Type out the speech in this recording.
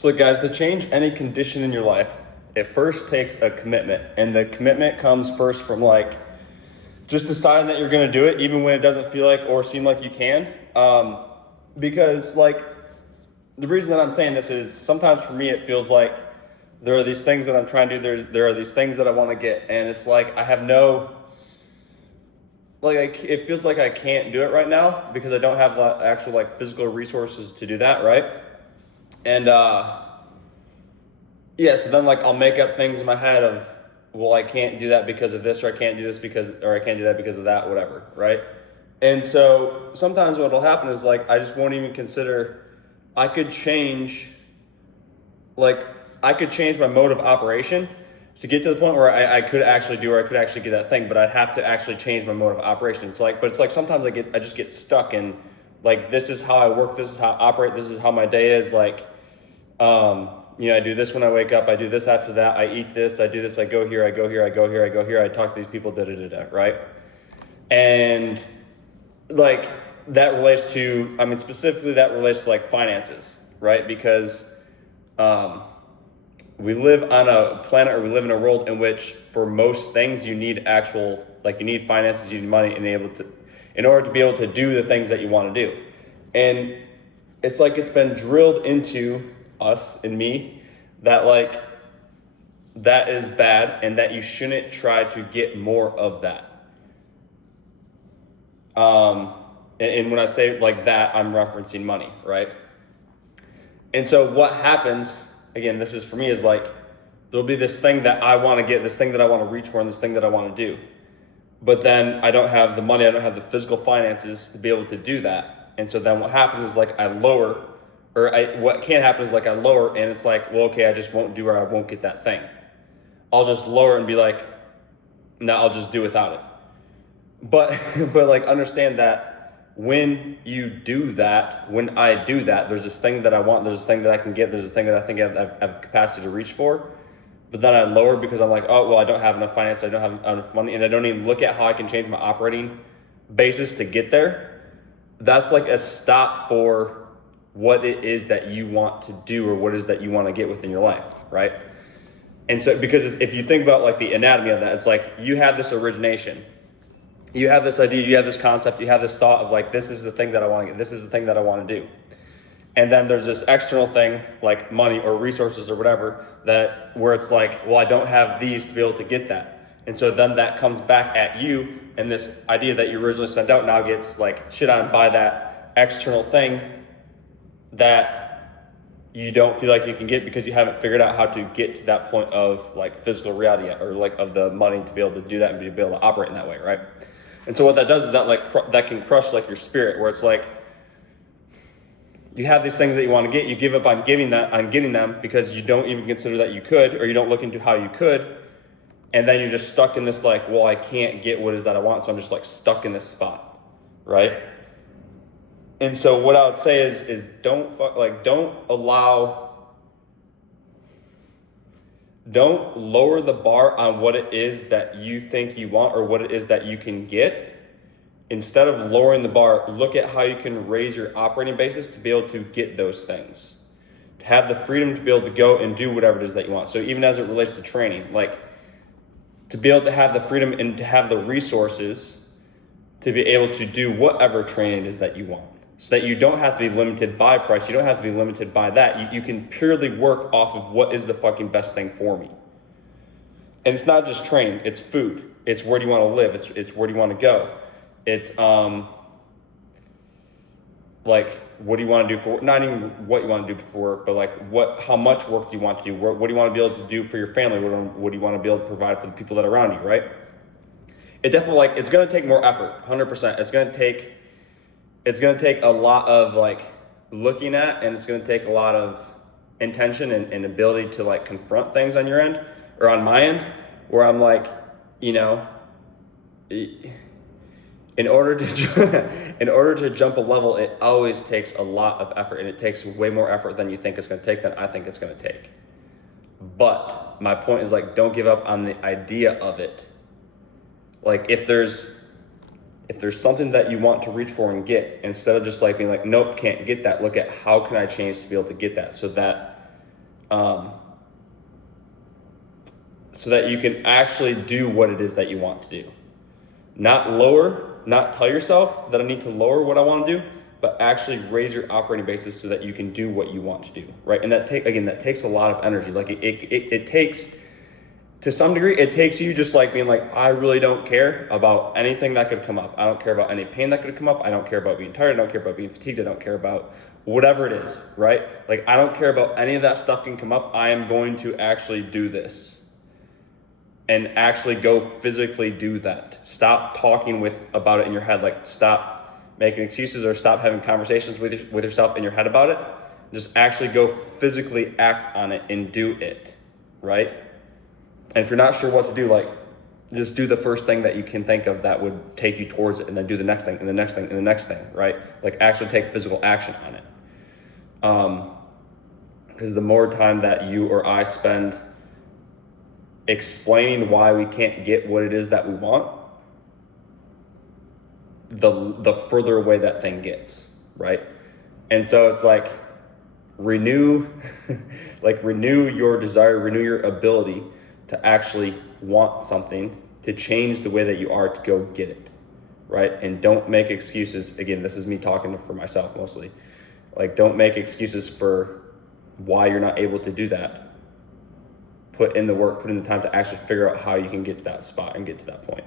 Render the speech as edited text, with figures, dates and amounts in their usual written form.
So like, guys, to change any condition in your life, it first takes a commitment, and the commitment comes first from like just deciding that you're going to do it even when it doesn't feel like or seem like you can. Because like the reason that I'm saying this is sometimes for me it feels like there are these things that I'm trying to do, there are these things that I want to get, and it's like I have no, like it feels like I can't do it right now because I don't have the actual like physical resources to do that, right? And yeah, so then like I'll make up things in my head of, well, I can't do that because of this, or I can't do this because, or I can't do that because of that, whatever, right? And so sometimes what'll happen is like I just won't even consider, I could change, like I could change my mode of operation to get to the point where I could actually do, or I could actually get that thing, but I'd have to actually change my mode of operation. It's like, but it's like sometimes I just get stuck in like, this is how I work, this is how I operate, this is how my day is, like, you know, I do this when I wake up, I do this after that, I eat this, I do this, I go here, I go here, I go here, I go here, I talk to these people, right? And like that relates to, I mean, specifically that relates to like finances, right? Because we live on a planet, or we live in a world in which for most things you need actual, like you need finances, you need money in order to be able to do the things that you want to do. And it's like it's been drilled into us and me that like that is bad and that you shouldn't try to get more of that. And when I say like that, I'm referencing money, right? And so what happens, again, this is for me, is like there'll be this thing that I want to get, this thing that I want to reach for, and this thing that I want to do. But then I don't have the money, I don't have the physical finances to be able to do that. And so then what happens is like I lower, what can happen is like I lower, and it's like, well, okay, I just won't do, or I won't get that thing. I'll just lower and be like, no, I'll just do without it. But like understand that when you do that, when I do that, there's this thing that I want, there's this thing that I can get, there's this thing that I think I have the capacity to reach for. But then I lower because I'm like, oh, well, I don't have enough finance, I don't have enough money, and I don't even look at how I can change my operating basis to get there. That's like a stop for what it is that you want to do, or what it is that you want to get within your life, right? And so, because if you think about like the anatomy of that, it's like you have this origination, you have this idea, you have this concept, you have this thought of like, this is the thing that I want to get, this is the thing that I want to do. And then there's this external thing like money or resources or whatever, that where it's like, well, I don't have these to be able to get that. And so then that comes back at you, and this idea that you originally sent out now gets like shit on by that external thing that you don't feel like you can get because you haven't figured out how to get to that point of like physical reality, or like of the money to be able to do that and be able to operate in that way, right? And so what that does is that like that can crush like your spirit, where it's like you have these things that you want to get, you give up on getting them because you don't even consider that you could, or you don't look into how you could, and then you're just stuck in this like, well, I can't get what it is that I want, so I'm just like stuck in this spot, right? And so what I would say is don't lower the bar on what it is that you think you want, or what it is that you can get. Instead of lowering the bar, look at how you can raise your operating basis to be able to get those things, to have the freedom to be able to go and do whatever it is that you want. So even as it relates to training, like to be able to have the freedom and to have the resources to be able to do whatever training it is that you want, so that you don't have to be limited by price, you don't have to be limited by that. You can purely work off of what is the fucking best thing for me. And it's not just training, it's food, it's where do you want to live, it's where do you want to go. It's like, what do you want to do for, not even what you want to do for work, but like how much work do you want to do? What do you want to be able to do for your family? What do you want to be able to provide for the people that are around you, right? It definitely, like, it's going to take more effort, 100%. It's going to take a lot of like looking at, and it's going to take a lot of intention and ability to like confront things on your end, or on my end, where I'm like, you know, in order to jump a level, it always takes a lot of effort, and it takes way more effort than you think it's going to take, than I think it's going to take. But my point is like, don't give up on the idea of it. Like if there's something that you want to reach for and get, instead of just like being like, nope, can't get that, look at how can I change to be able to get that, so that so that you can actually do what it is that you want to do. Not tell yourself that I need to lower what I want to do, but actually raise your operating basis so that you can do what you want to do, right? And that takes a lot of energy. Like it takes, to some degree, it takes you just like being like, I really don't care about anything that could come up. I don't care about any pain that could come up. I don't care about being tired. I don't care about being fatigued. I don't care about whatever it is, right? Like, I don't care about any of that stuff can come up. I am going to actually do this and actually go physically do that. Stop talking about it in your head. Like, stop making excuses or stop having conversations with yourself in your head about it. Just actually go physically act on it and do it, right? And if you're not sure what to do, like, just do the first thing that you can think of that would take you towards it, and then do the next thing and the next thing and the next thing, right? Like, actually take physical action on it. Because the more time that you or I spend explaining why we can't get what it is that we want, the further away that thing gets, right? And so it's like, renew your desire, renew your ability to actually want something, to change the way that you are to go get it, right? And don't make excuses. Again, this is me talking for myself mostly. Like, don't make excuses for why you're not able to do that. Put in the work, put in the time to actually figure out how you can get to that spot and get to that point.